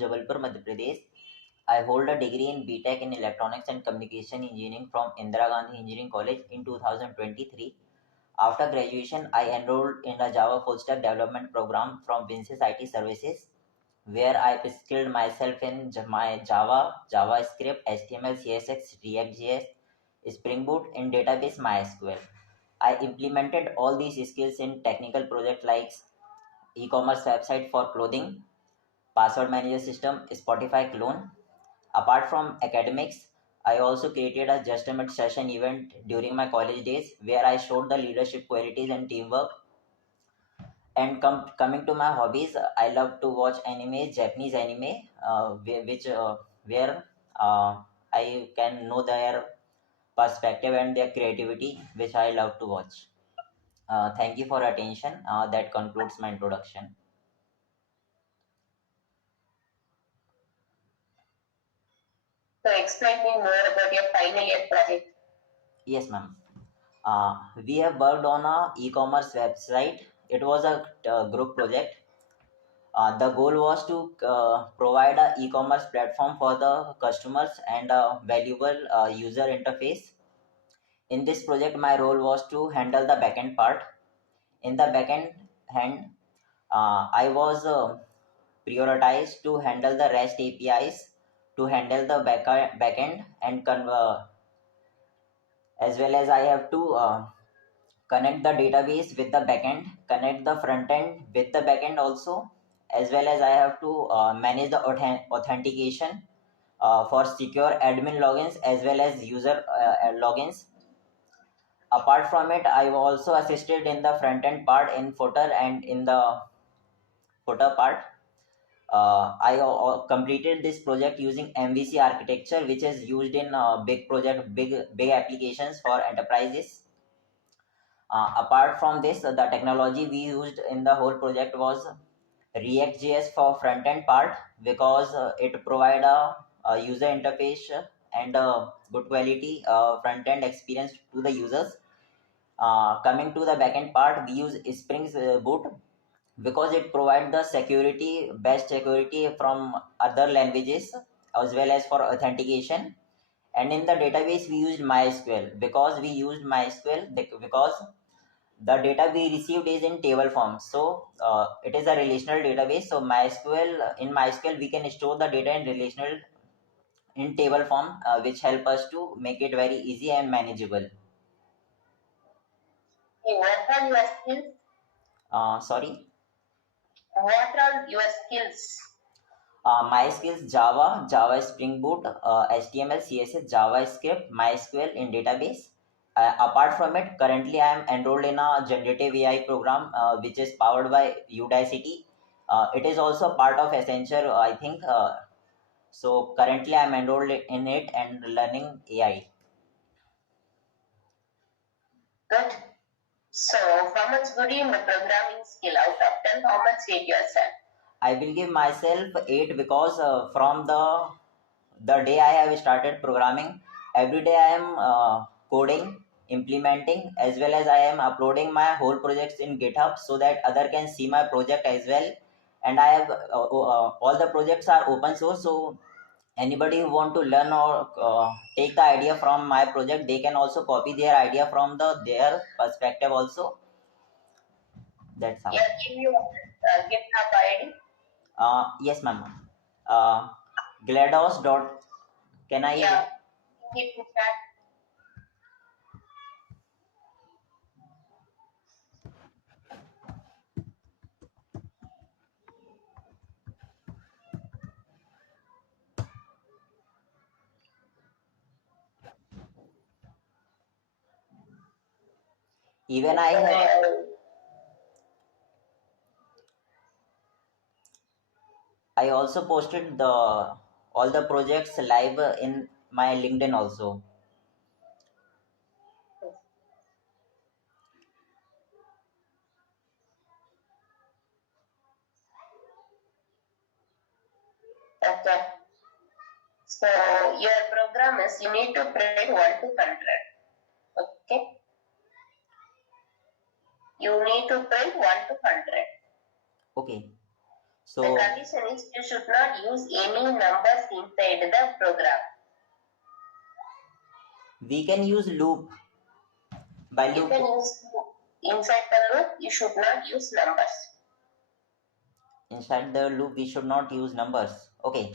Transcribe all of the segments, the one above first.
Jabalpur, Madhya Pradesh. I hold a degree in B.Tech in Electronics and Communication Engineering from Indira Gandhi Engineering College in 2023. After graduation, I enrolled in a Java full stack development program from Vinces IT Services, where I skilled myself in my Java, JavaScript, HTML, CSS, React.js, Spring Boot, in database MySQL. I implemented all these skills in technical projects like e-commerce website for clothing, password manager system, Spotify clone. Apart from academics, I also created a Just a Minute session event during my college days where I showed the leadership qualities and teamwork. And coming to my hobbies, I love to watch anime, Japanese anime, where I can know their perspective and their creativity, which I love to watch. Thank you for attention. That concludes my introduction. So explain me more about your final year project. Yes, ma'am. We have worked on a e-commerce website. It was a group project. The goal was to provide a e-commerce platform for the customers and a valuable user interface. In this project, my role was to handle the backend part. In the backend hand, I was prioritized to handle the REST APIs, to handle the backend, and as well as I have to connect the database with the backend, connect the front end with the backend also, as well as I have to manage the authentication for secure admin logins as well as user logins. Apart from it, I also assisted in the front end part in footer and in the footer part. I completed this project using MVC architecture, which is used in big applications for enterprises. Apart from this, the technology we used in the whole project was React.js for front end part because it provide a user interface and a good quality front end experience to the users. Coming to the backend part, we use Spring Boot because it provides the best security from other languages as well as for authentication. And in the database, we used MySQL because the data we received is in table form, so it is a relational database. So MySQL we can store the data in relational in table form, which help us to make it very easy and manageable. Okay, what are your skills? Sorry. What are your skills? My skills: Java Spring Boot, HTML, CSS, JavaScript, MySQL in database. Apart from it, currently I am enrolled in a generative AI program which is powered by Udacity. It is also part of Accenture, I think. So currently I am enrolled in it and learning AI. Good. So how much good in the programming skill out of 10? How much rate yourself? I will give myself 8 because from the day I have started programming, every day I am coding, implementing, as well as I am uploading my whole projects in GitHub so that other can see my project as well. And I have all the projects are open source, so anybody who want to learn or take the idea from my project, they can also copy their idea from their perspective also. That's how. Yeah, give you GitHub ID. Yes, ma'am. Uh, GLaDOS dot. Can I? Yeah, give it in chat. Even I have. I also posted the all the projects live in my LinkedIn also. Okay. So your program is you need to print 1 to 100. Okay. You need to print 1 to 100. Okay. The So condition is you should not use any numbers inside the program. we can use loop. By You loop, can use inside the loop, you should not use numbers. inside the loop, we should not use numbers. Okay.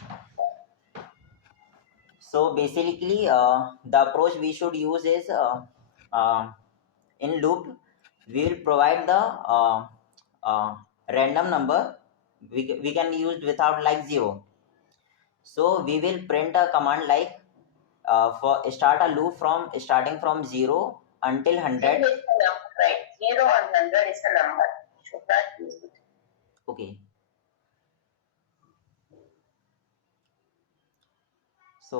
So basically, the approach we should use is in loop, we will provide the uh, random number. We can use without like zero. So we will print a command like for start a loop from starting from 0 until Zero 100. is a number, right? 0 and 100 is a number. You should not use it. Okay. So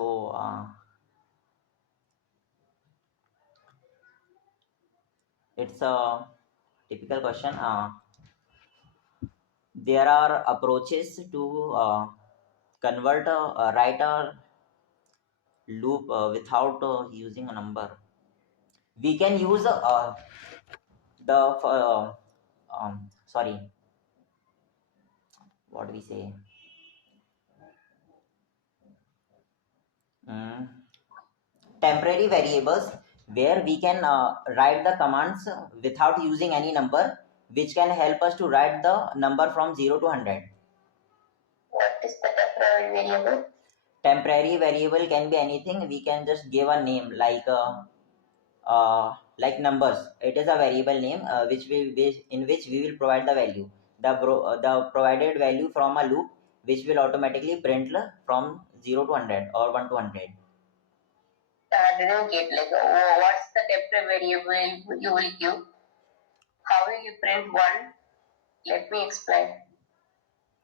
it's a typical question. There are approaches to convert write a loop without using a number. We can use the sorry, what do we say, mm, temporary variables, where we can write the commands without using any number, which can help us to write the number from 0 to 100. What is the temporary variable? Temporary variable can be anything. We can just give a name like numbers. It is a variable name in which we will provide the value, the provided value from a loop, which will automatically print from 0 to 100 or 1 to 100. I didn't get like what's the temporary variable you will give? How will you print one? Let me explain.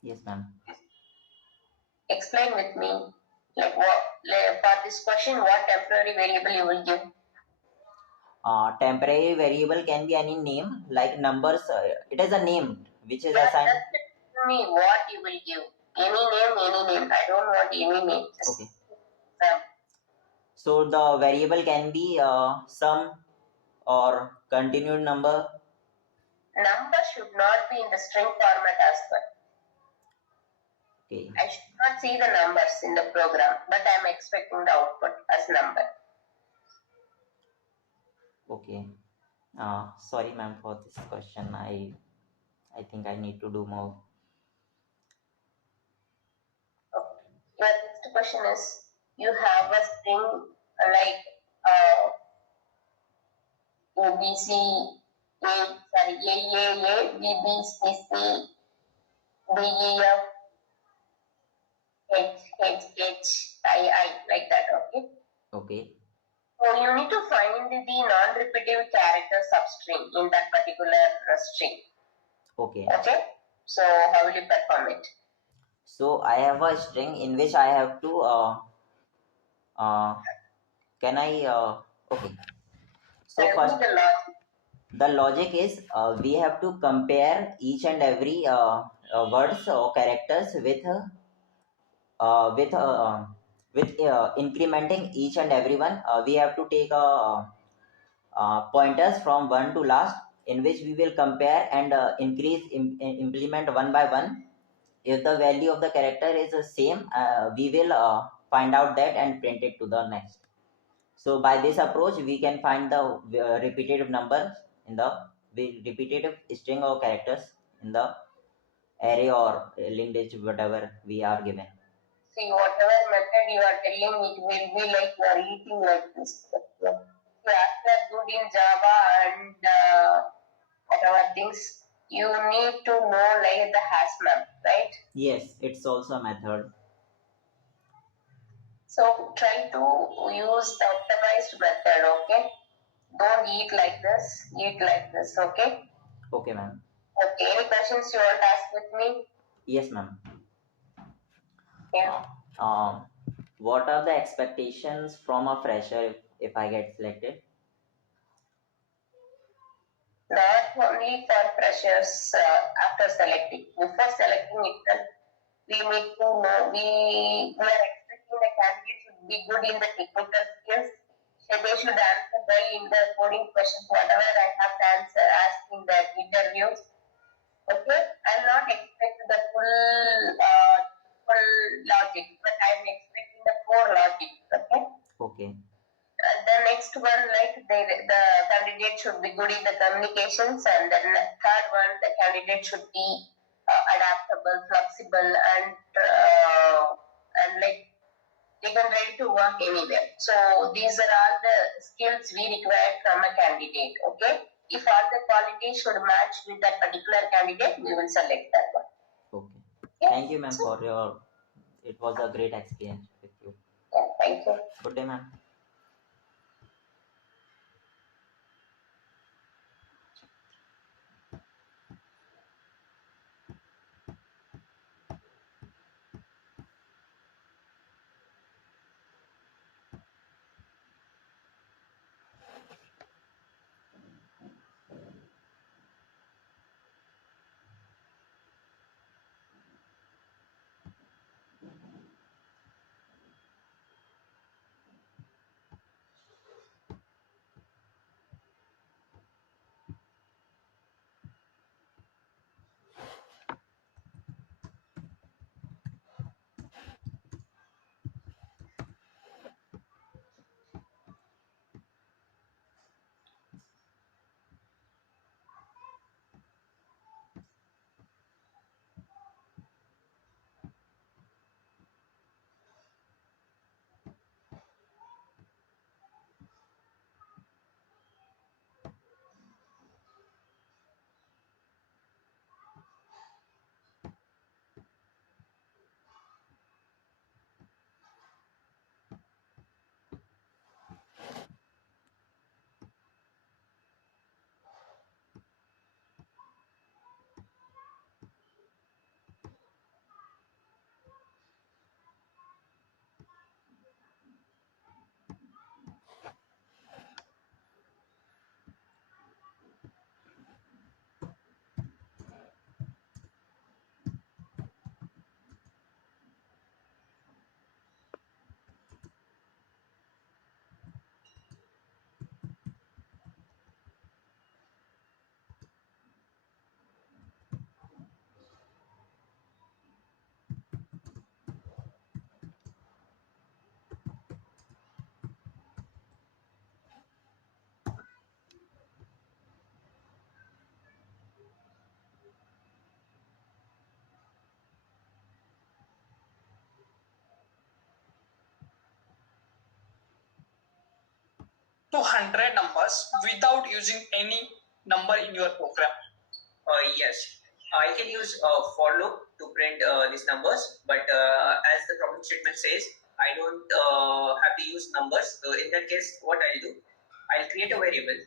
Yes, ma'am. Explain with me. Like what for this question, what temporary variable you will give? Temporary variable can be any name like numbers. It is a name which is Yeah, assigned. just tell me what you will give. Any name, any name. I don't want any name. Just Okay. some. So the variable can be sum or continued number. Number should not be in the string format as well. Okay. I should not see the numbers in the program, but I am expecting the output as number. Okay. Sorry, ma'am, for this question. I think I need to do more. Okay. Your next question is you have a string like ABC, A, B, B, C, C, D, E, F, H, H, H, I, like that, okay? Okay. So you need to find the non-repetitive character substring in that particular string. Okay. Okay? So how will you perform it? So I have a string in which I have to uh, can I okay. So Tell first, me the logic. the logic is we have to compare each and every words or characters uh, with uh, with incrementing each and every one. We have to take pointers from one to last, in which we will compare and implement one by one. If the value of the character is the same, we will find out that and print it to the next. So by this approach, we can find the repetitive numbers in the repetitive string or characters in the array or linkage, whatever we are given. See, whatever method you are telling, it will be like you are eating like this. See, as you are good in Java and whatever things, you need to know like the hash map, right? Yes, it's also a method. So try to use the optimized method, okay? Don't eat like this, eat like this, okay? Okay, ma'am. Okay, any questions you want to ask with me? Yes, ma'am. Yeah. Um, what are the expectations from a fresher if I get selected? Not only for freshers after selecting. Before selecting itself, we need to know we are expecting the candidate should be good in the technical skills. So they should answer well in the coding questions, whatever I have to answer asked in the interviews. Okay, I'll not expect the full logic, but I'm expecting the core logic. Okay. Okay. The next one, like the candidate should be good in the communications, and then third one, the candidate should be adaptable, flexible, and like they can ready to work anywhere. So these are all the skills we require from a candidate. Okay, if all the qualities should match with that particular candidate, we will select that one. Okay. Okay. Thank you, ma'am, for your. It was a great experience with you. Yeah, thank you. Good day, ma'am. 200 numbers without using any number in your program? Yes, I can use for loop to print these numbers, but as the problem statement says, I don't have to use numbers. So in that case, what I'll do, I'll create a variable